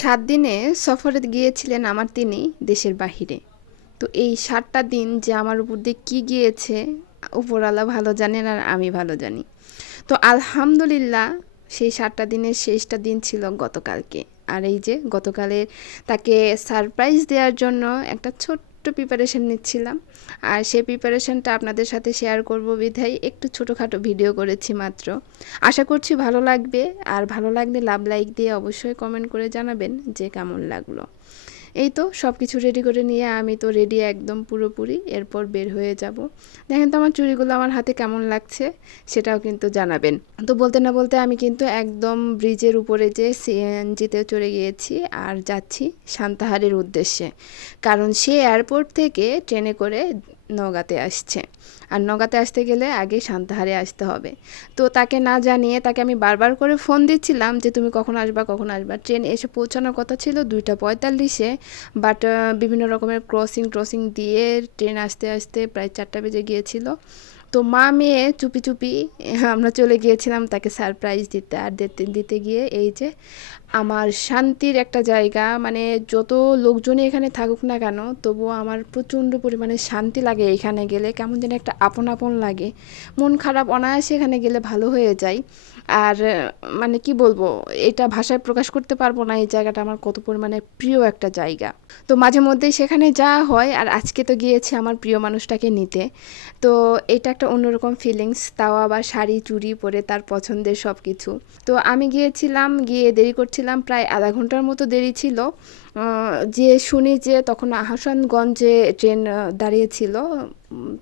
সাত দিনে সফরে গিয়েছিলেন আমার তিনি দেশের বাহিরে। তো এই সাতটা দিন যে আমার উপর দিয়ে কী গিয়েছে, উপরওয়ালা ভালো জানেন আর আমি ভালো জানি। তো আলহামদুলিল্লাহ সেই সাতটা দিনের শেষটা দিন ছিল গতকালকে। আর এই যে গতকালে তাকে সারপ্রাইজ দেওয়ার জন্য একটা ছোট্ট প্রিপারেশন নিচ্ছিলাম। আর সেই প্রিপারেশানটা আপনাদের সাথে শেয়ার করব বিধায় একটু ছোটোখাটো ভিডিও করেছি মাত্র। আশা করছি ভালো লাগবে। আর ভালো লাগলে লাভ লাইক দিয়ে অবশ্যই কমেন্ট করে জানাবেন যে কেমন লাগল। এই তো সব কিছু রেডি করে নিয়ে আমি তো রেডি একদম পুরোপুরি, এরপর বের হয়ে যাব। দেখেন তো আমার চুড়িগুলো আমার হাতে কেমন লাগছে সেটাও কিন্তু জানাবেন। তো বলতে না বলতে আমি কিন্তু একদম ব্রিজের উপরে যে সিএনজিতে চড়ে গিয়েছি আর যাচ্ছি সান্তাহারের উদ্দেশ্যে। কারণ সে এয়ারপোর্ট থেকে ট্রেনে করে নগাতে আসছে। আর নগাতে আসতে গেলে আগে সান্তাহারে আসতে হবে। তো তাকে না জানিয়ে তাকে আমি বারবার করে ফোন দিচ্ছিলাম যে, তুমি কখন আসবা কখন আসবা? ট্রেন এসে পৌঁছানোর কথা ছিল দুইটা পঁয়তাল্লিশে বাট বিভিন্ন রকমের ক্রসিং ক্রসিং দিয়ে ট্রেন আসতে আসতে প্রায় চারটা বেজে গিয়েছিল। তো মা মেয়ে চুপি চুপি, আমরা চলে গিয়েছিলাম তাকে সারপ্রাইজ দিতে। আর দিতে গিয়ে এই যে আমার শান্তির একটা জায়গা মানে যত লোকজনই এখানে থাকুক না কেন, তবুও আমার প্রচণ্ড পরিমাণে শান্তি লাগে এখানে গেলে। কেমন যেন একটা আপন আপন লাগে। মন খারাপ অনায়াসে এখানে গেলে ভালো হয়ে যায়। আর মানে কি বলব, এটা ভাষায় প্রকাশ করতে পারব না, এই জায়গাটা আমার কত পরিমাণে প্রিয় একটা জায়গা। তো মাঝে মধ্যেই সেখানে যাওয়া হয়। আর আজকে তো গিয়েছি আমার প্রিয় মানুষটাকে নিতে। তো এটা একটা অন্যরকম ফিলিংস তাও আবার শাড়ি, চুড়ি পরে তার পছন্দের সব কিছু তো আমি গিয়েছিলাম, গিয়ে দেরি করছিলাম, প্রায় আধা ঘণ্টার মতো দেরি ছিল। যে শুনি যে তখন আহসানগঞ্জে ট্রেন দাঁড়িয়েছিল।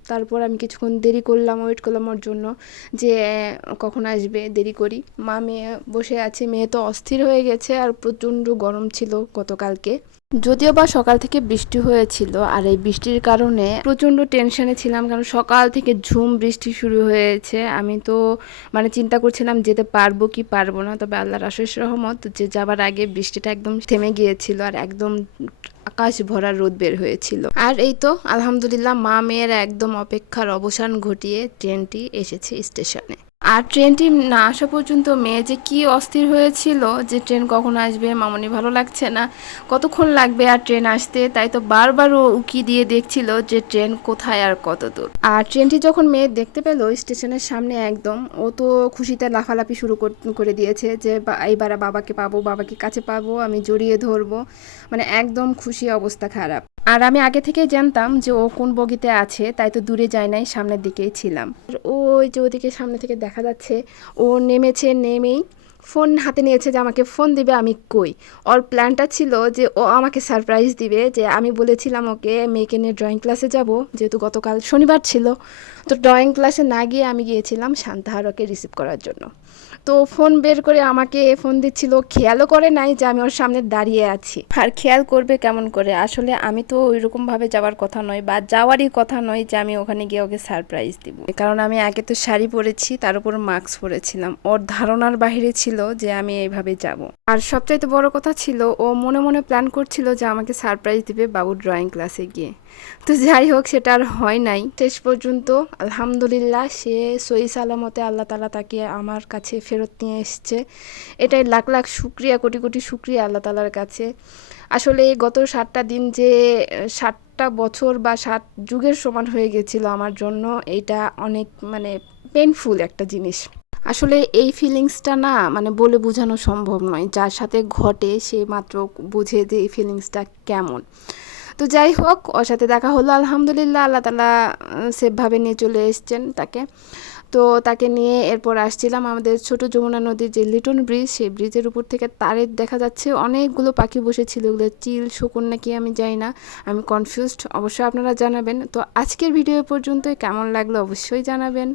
তারপর আমি কিছুক্ষণ দেরি করলাম ওয়েট করলাম ওর জন্য যে কখন আসবে? দেরি করি। মা মেয়ে বসে আছে, মেয়ে তো অস্থির হয়ে গেছে, আর প্রচণ্ড গরম ছিল গতকালকে। যদিও বা সকাল থেকে বৃষ্টি হয়েছিল, আর এই বৃষ্টির কারণে প্রচণ্ড টেনশনে ছিলাম, কারণ সকাল থেকে ঝুম বৃষ্টি শুরু হয়েছে। আমি তো মানে চিন্তা করছিলাম যেতে পারব কি পারব না, তবে আল্লাহর আশেষ রহমত যে যাবার আগে বৃষ্টিটা একদম থেমে গিয়েছিল আর একদম আকাশ ভরা রোদ বের হয়েছিল। আর এই তো, আলহামদুলিল্লাহ মা মেয়ের একদম অপেক্ষার অবসান ঘটিয়ে ট্রেনটি এসেছে স্টেশনে। আর ট্রেনটি না আসা পর্যন্ত মেয়ে যে কি অস্থির হয়েছিল যে ট্রেন কখন আসবে, মামনি ভালো লাগছে না। কতক্ষণ লাগবে আর ট্রেন আসতে? তাই তো বারবার ও উকি দিয়ে দেখছিল যে ট্রেন কোথায় আর কত দূর আর ট্রেনটি যখন মেয়ে দেখতে পেল, স্টেশনের সামনে একদম, ও তো খুশিতে লাফালাফি শুরু করে দিয়েছে যে এইবার বাবাকে পাবো, বাবাকে কাছে পাবো, আমি জড়িয়ে ধরবো। মানে একদম খুশি অবস্থা খারাপ। আর আমি আগে থেকেই জানতাম যে ও কোন বগিতে আছে, তাই তো দূরে যায় নাই, সামনের দিকেই ছিলাম। ওই যে ওদিকে সামনে থেকে দেখা যাচ্ছে, ও নেমেছে, নেমেই ফোন হাতে নিয়েছে যে আমাকে ফোন দিবে, আমি কই? ওর প্ল্যানটা ছিল যে ও আমাকে সারপ্রাইজ দিবে যে আমি বলেছিলাম ওকে, মেয়েকে নিয়ে ড্রয়িং ক্লাসে যাব, যেহেতু গতকাল শনিবার ছিল। তো ড্রয়িং ক্লাসে না গিয়ে আমি গিয়েছিলাম শান্তাহারকে রিসিভ করার জন্য। তো ফোন বের করে আমাকে ফোন দিচ্ছিল, খেয়ালও করে নাই যে আমি ওর সামনে দাঁড়িয়ে আছি। আর খেয়াল করবে কেমন করে? আসলে আমি তো ওই ভাবে যাওয়ার কথা নয় বা যাওয়ারই কথা নয় যে আমি ওখানে গিয়ে ওকে সারপ্রাইজ দিব। কারণ আমি আগে তো শাড়ি পরেছি, তার উপর মাস্ক পরেছিলাম। ওর ধারণার বাহিরে ছিল যে আমি এইভাবে যাব। আর সবচাইতে বড় কথা ছিল, ও মনে মনে প্ল্যান করছিল যে আমাকে সারপ্রাইজ দিবে বাবু ড্রয়িং ক্লাসে গিয়ে। তো যাই হোক, সেটা আর হয় নাই। শেষ পর্যন্ত আলহামদুলিল্লাহ সে সই সালামতে আল্লাহ তালা তাকে আমার কাছে ফেরত নিয়ে এসছে। এটাই লাখ লাখ শুক্রিয়া, কোটি কোটি শুক্রিয়া আল্লাহ তালার কাছে। আসলে গত সাতটা দিন যে, সাতটা বছর বা সাত যুগের সমান হয়ে গেছিল আমার জন্য এটা অনেক মানে পেনফুল একটা জিনিস। আসলে এই ফিলিংসটা না মানে বলে বোঝানো সম্ভব নয়। যার সাথে ঘটে সে মাত্র বুঝে যে এই ফিলিংসটা কেমন। তো যাই হোক, ওর সাথে দেখা হলো, আলহামদুলিল্লাহ, আল্লাহ তালা সেফভাবে নিয়ে চলে এসছেন তাকে। তো তাকে নিয়ে এরপর আসছিলাম আমাদের ছোট যমুনা নদীর যে লিটন ব্রিজ, সেই ব্রিজের উপর থেকে তারের দেখা যাচ্ছে। অনেকগুলো পাখি বসেছিল, ওগুলো চিল, শকুন নাকি আমি যাই না, আমি কনফিউজড অবশ্যই আপনারা জানাবেন। তো আজকের ভিডিও পর্যন্ত কেমন লাগল অবশ্যই জানাবেন।